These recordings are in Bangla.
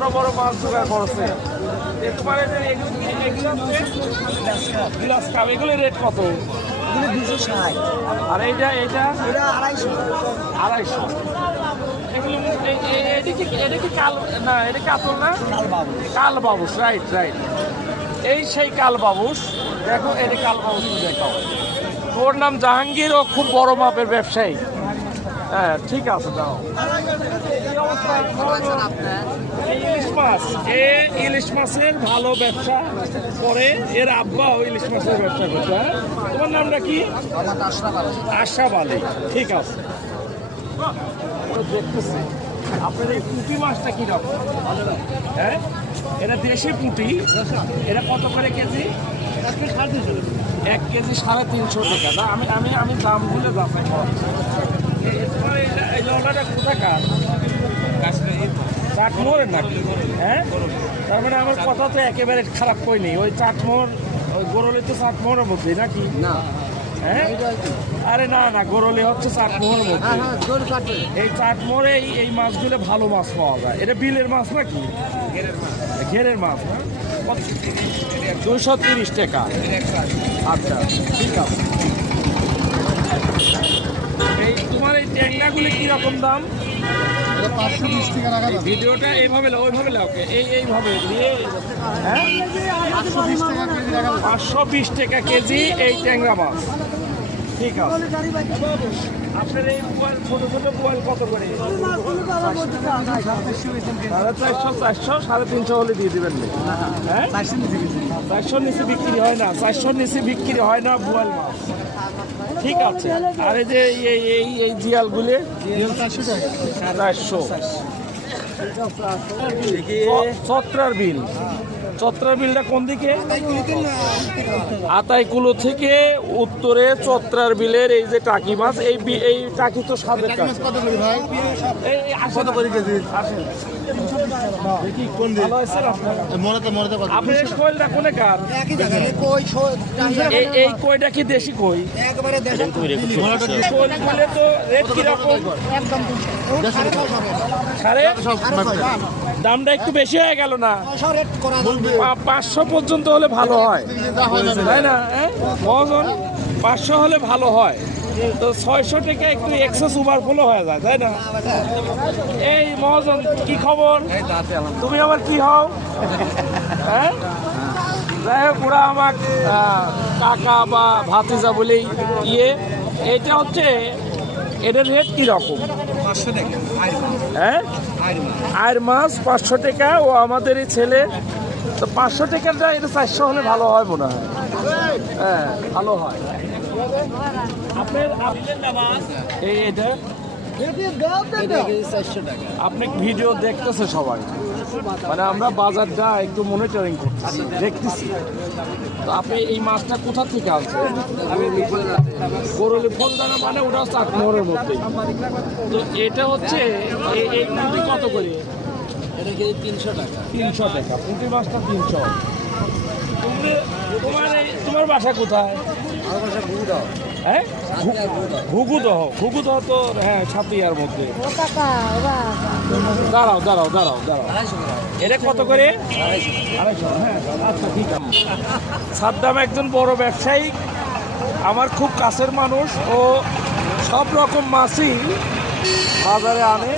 বড় বড় মাছ জোগাড় করছে। তোমার গ্লাস কাপ এগুলো রেট কত? 260 আর এইটা এটা 250 250। এগুলো এটা কি কাল না, এটা কাতল না, কাল বাবুস। রাইট রাইট, এই সেই কাল বাবুস। দেখো এটা কাল বাবুস, দেখাও। তোর নাম জাহাঙ্গীর, ও খুব বড় মাপের ব্যবসায়ী। হ্যাঁ ঠিক আছে, দাও। ইলিশ মাছ, ইলিশ মাছের ভালো ব্যবসা করে, এর আব্বাও ইলিশ মাছের ব্যবসা করছে। হ্যাঁ, তোমার নামটা কি? আশরাফ আলী। ঠিক আছে, দেখতেছি আপনার এই পুঁটি মাছটা কিরকম? হ্যাঁ, এটা দেশি পুঁটি। এটা কত করে কেজি? 1 কেজি 350 টাকা। না, আমি আমি আমি দাম ভুলে যাচাই করছি। এই লটাটা কোথাকার? চাটমোহরের নাকি? হ্যাঁ, তার মানে আমার কথা তো একেবারে খারাপ কইনি। ওই চাটমোহর, ওই গোরলে তো চাটমোহরের মধ্যেই নাকি? না, হ্যাঁ, আরে না না, গোরলে হচ্ছে চাটমোহরের মধ্যে। এই চাটমোহরে এই মাছগুলো ভালো মাছ পাওয়া যায়। এটা বিলের মাছ নাকি? ঘেরের মাছ না? 230 টাকা। আচ্ছা ঠিক আছে। এই তোমার এই ট্যাংরাগুলো কিরকম দাম? 520 টাকা রাখা যাবে। ভিডিওটা এইভাবে লাও, ওইভাবে লাও, এইভাবে দিয়ে। হ্যাঁ, 520 টাকা কেজি রাখা যাবে। 520 টাকা কেজি এই ট্যাংরা মাছ। ঠিক আছে। আপনার এই ছোট ছোট বোয়াল কত করে? 450, 400, 350 হলে দিয়ে দেবেন। হ্যাঁ, 400 নিচে বিক্রি হয় না, 400 নিচে বিক্রি হয় না বোয়াল মাছ। ঠিক আছে। আর এই যে এই জিয়ালগুলি 400। চত্রার বিল, চত্রার বিলটা কোন দিকে? আতাইকুলো থেকে উত্তরে চত্রার বিলের এই যে টাকি মাছ, এই টাকি তো স্বাদের টাকি। আপনি কোয়েলটা কোনে কার? এই কইটা কি দেশি কই? কোয়েল বলে তো রেট কিরকম? সাড়ে দামটা একটু বেশি হয়ে গেল না? 500 পর্যন্ত হলে ভালো হয়, তাই না? মহাজন 500 হলে ভালো হয়, তো 600 টাকা একটু এক্সেস ওভারফ্লো হয়ে যায়, তাই না? এই মহাজন কি খবর? তুমি আবার কি হও? হ্যাঁ, যাই হোক, ওরা আমার কাকা বা ভাতিজা বলেই এটা হচ্ছে, এটার রেট কিরকম? 500 টাকা। হ্যাঁ, আর মাছ 500 টাকা। ও আমাদের এই ছেলে তো 500 টাকাটা, এটা 400 হলে ভালো হয় মনে হয়। হ্যাঁ, ভালো হয়। আপনার এটা আপনি ভিডিও দেখতেছে সবাই, মানে আমরা বাজারটা একটু মনিটরিং করতেছি, দেখতেছি। তো আপনি এই মাছটা কোথা থেকে আনছেন? গরলি ফলদানা, মানে ওটা চাটমোহরের মধ্যে। তো এটা হচ্ছে এই পুঁটি কত করে? এটা কেজি 300 টাকা। 300 টাকা পুঁটি মাছটা 300। তোমার বাসা কোথায়? হ্যাঁ, ঘুঘুদহ। ঘুঘুদহ তো হ্যাঁ সাতিয়ার মধ্যে। দাঁড়াও দাঁড়াও দাঁড়াও দাঁড়াও, এটা কত করে? 250। হ্যাঁ, আচ্ছা ঠিক আছে। সাদ্দাম একজন বড় ব্যবসায়ী, আমার খুব কাছের মানুষ। ও সব রকম মাছই বাজারে আনে।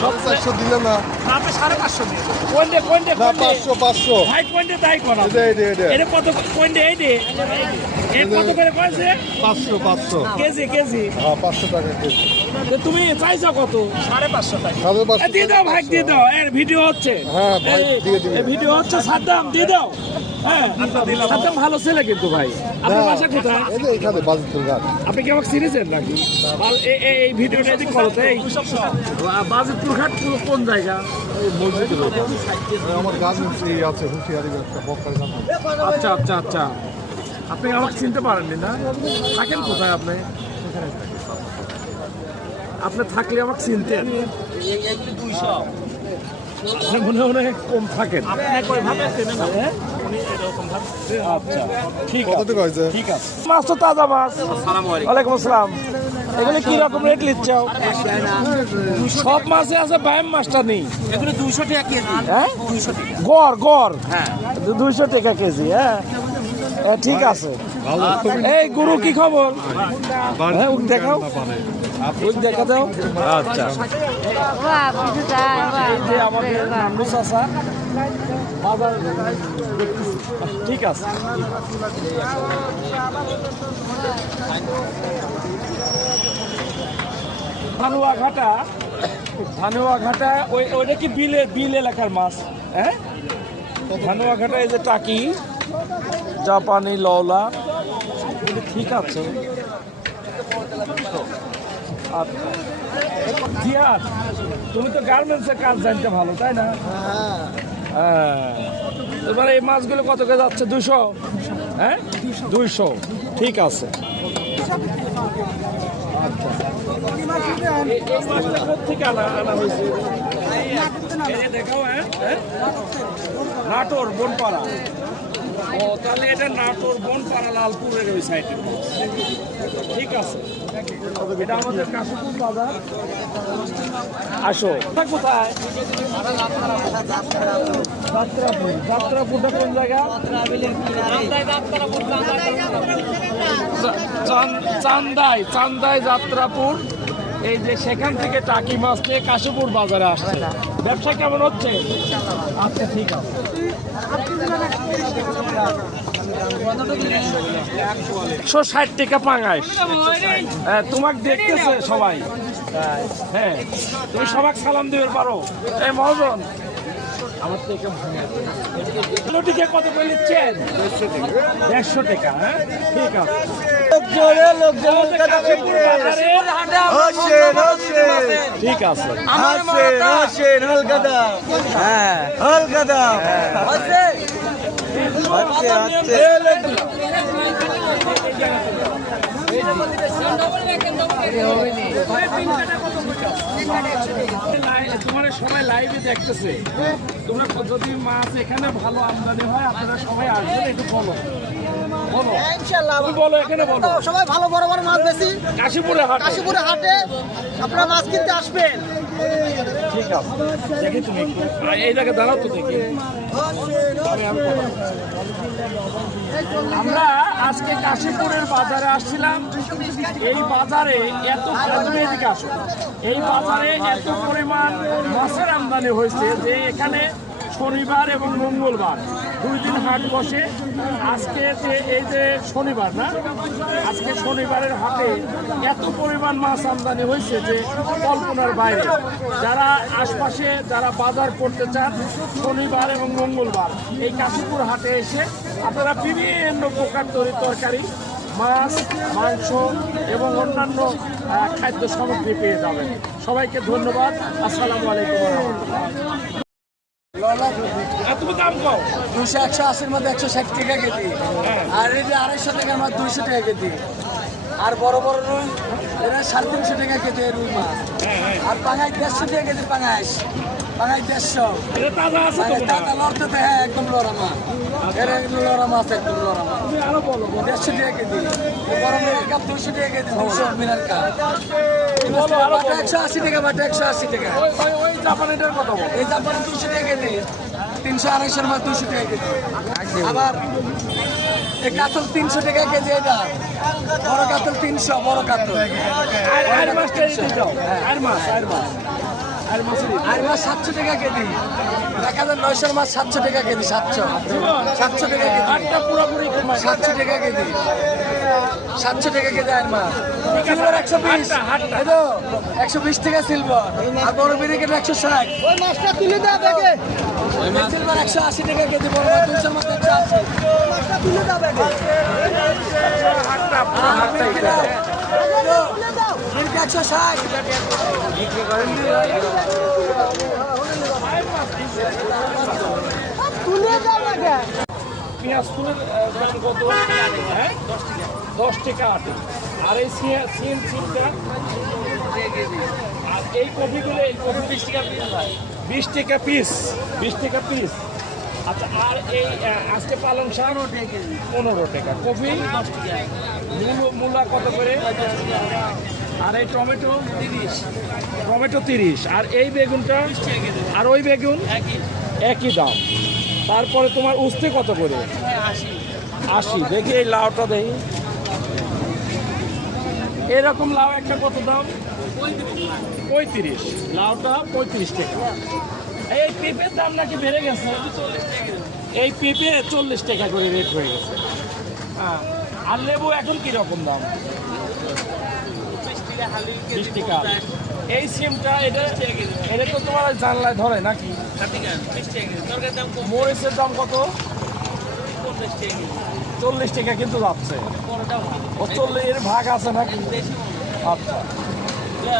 সব 400 দিলে না। 550 কোনটা কোনটা না, 500 500। ভাই কোনটা তাই করা? এটা কত কোনটা? এই কত করে কইছে? 500 500 কেজি কেজি। হ্যাঁ, 500 টাকা কেজি। তো তুমি চাইছো কত? 550 টাকা। 550 দিয়ে দাও ভাই, দিয়ে দাও। এর ভিডিও হচ্ছে। হ্যাঁ ভাই, দিয়ে দিন। এই ভিডিও হচ্ছে। সাদ্দাম দিয়ে দাও। হ্যাঁ, সাদ্দাম ভালো ছেলে কিন্তু ভাই। আপনার বাসা কোথায়? এই যে এখানে বাজিতপুর ঘাট। আপনি কি আমাকে চিনেছেন নাকি? এই ভিডিওটা যদি করো তো, এই বাজিতপুর ঘাট কোন জায়গা? এই মসজিদের আমার গার্মেন্টস আছে, হুঁশিয়ারি একটা বক্কার গান। আচ্ছা আচ্ছা আচ্ছা, আপনি আমাকে চিনতে পারেননি না? থাকেন কোথায় আপনি? আপনি থাকলে আমাকে চিনতেন। আপনি মনে কম থাকেন। হ্যাঁ? আচ্ছা ঠিক আছে, ঠিক আছে। মাছ তো তাজা মাছ। ওয়ালাইকুম আসসালাম। এগুলো কি রকম রেট নিচ্ছে? সব মাছে আছে, বাইম মাছটা নেই। এগুলো 200 টাকা কেজি। হ্যাঁ 200 টাকা। গড় গড় হ্যাঁ 200 টাকা কেজি। হ্যাঁ ঠিক আছে। এই গুরু কি খবর? হ্যাঁ উঠ দেখাও, উঠ দেখা দাও। আচ্ছা এই যে আমাদের নান্নু চাচা বাজার দেখতেছি। ঠিক আছে। ধানুয়াঘাটা ওইটা কি বিল এলাকার মাছ? হ্যাঁ ধানুয়াঘাটা এই যে টাকি, জাপানি লওলা, ঠিক আছে। আচ্ছা জিয়াদ, তুমি তো গার্মেন্টসের কাজ জানতে ভালো, তাই না? হ্যাঁ এবার এই মাছগুলো কত করে যাচ্ছে? 200? হ্যাঁ 200, ঠিক আছে। এই মাছটা কোথেকে আনা হয়েছে? দেখাও। হ্যাঁ নাটোর বনপাড়া। ও তাহলে এটা নাটোর বনপাড়া লালপুরের ওই সাইডের মাছ। ঠিক আছে, এটা আমাদের কাশীপুর বাজার। আসো কোথায়? যাত্রাপুর। যাত্রাপুরটা কোন জায়গা? চান্দাই যাত্রাপুর। এই যে সেখান থেকে টাকি মাছ নিয়ে কাশীপুর বাজারে আসছে। ব্যবসা কেমন হচ্ছে? আচ্ছা ঠিক আছে। 160 টাকা পাঙাশ। হ্যাঁ তোমাকে দেখতেছে সবাই। হ্যাঁ তুমি সবাই সালাম দিতে পারো। এই মহাজন আমার থেকে কিলোটিকে কত করে নিচ্ছেন? 150 টাকা। হ্যাঁ ঠিক আছে। ঠিক আছে। তোমার সবাই লাইভে দেখতেছে। তোমরা যদি মাছ এখানে ভালো আমদানি হয় আপনারা সবাই আসবেন, একটু বলো বলো তুমি বলো, এখানে বলো। সবাই ভালো বড় বড় মাছ বেশি কাশীপুরে হাটে আপনারা মাছ কিনতে আসবেন। ঠিক আছে। দেখি তুমি এই জায়গায় দাঁড়াও তো দেখি। আমরা আজকে কাশীপুরের বাজারে আসছিলাম। এই বাজারে এত এই বাজারে এত পরিমাণ মাছের আমদানি হয়েছে যে এখানে শনিবার এবং মঙ্গলবার 2 দিন হাট বসে। আজকে যে এই যে শনিবার না, আজকে শনিবারের হাটে এত পরিমাণ মাছ আমদানি হয়েছে যে কল্পনার বাইরে। যারা আশপাশে যারা বাজার করতে চান শনিবার এবং মঙ্গলবার এই কাশীপুর হাটে এসে আপনারা বিভিন্ন প্রকার তরকারি, মাছ, মাংস এবং অন্যান্য খাদ্য সামগ্রী পেয়ে যাবেন। সবাইকে ধন্যবাদ। আসসালামু আলাইকুম ওয়া রাহমাতুল্লাহ। তুমি দাম কও। 200 180 মধ্যে 160 টাকা কেজি। আর এই যে 250 টাকার মাছ 200 টাকা কেজি। আর বড় বড় রুই এরা 350 টাকা কেজি রুই মাছ। আর পাঙাশ 150 টাকা কেজি পাঙাশ 150। এটা তাজা আছে তো? তাজা লড়তে তো হ্যাঁ একদম লড়া মাছ। এরা লড়া মাছ একদম লড়া মাছ। তুমি আরো বলো। 150 টাকা কেজি। বড় মিনার কাপ 200 টাকা কেজি। 200 মিনার কাপ। বলো আরো বলো। 180 টাকা বাটা 180 টাকা। ওই জাপানিটার কথা বলো। এই জাপানি 200 টাকা কেজি। 300 250 মাছ 200 টাকা কেজি। আবার এই কাতল 300 টাকা কেজি। এটা বড় কাতল 300, বড় কাতল। আর মাছটা এই দাও। আর মাছ 700 টাকা কেজি। 1900 মাছ 700 টাকা কেজি। 700 টাকা কেজি। আটটা পুরোপুরি কমায়। 700 টাকা কেজি। 700 টাকা কেজি আর মাছ। সিলভার 120। এই তো 120 টাকা সিলভার। আর বড় বিরিকেট 160। ওই মাছটা তুলে দাও ব্যাগে। সিলভার 180 টাকা কেজি। বড় মাছ 200 মাছ 180। মাছটা তুলে দাও ব্যাগে। আটটা তুলে দাও। 160। তুলে দাও ব্যাগে। পেঁয়াজ ফুলের দাম কত? 10 টাকা আটে। আর এই সিমটা আর এই কপিগুলো, এই কপি 20 টাকা পিস। 20 টাকা পিস। আচ্ছা আর এই আজকে পালং শাক 15 টাকা। কপি মূলা কত করে? আর এই টমেটো 30, টমেটো 30, আর এই বেগুনটা আর ওই বেগুন একই দাম। তারপরে তোমার উস্তে কত করে? 80। দেখি এই লাউটা দেখি, এরকম লাউ একটা কত দাম? 35। লাউটা 35 টাকা। এই পেঁপের দাম নাকি বেড়ে গেছে? এই পেঁপে 40 টাকা করে রেট হয়ে গেছে। হ্যাঁ, আর লেবু এখন কিরকম দাম? 20 টাকা। এই সিমটা এটা এটা তো তোমার জানলায় ধরে নাকি? মরিচের দাম কত? 40 টাকা কিন্তু যাচ্ছে। ও 40 এর ভাগ আছে নাকি? আচ্ছা,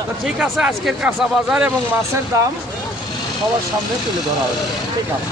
তো ঠিক আছে, আজকের কাঁচা বাজার এবং মাছের দাম সবার সামনে তুলে ধরা হবে। ঠিক আছে।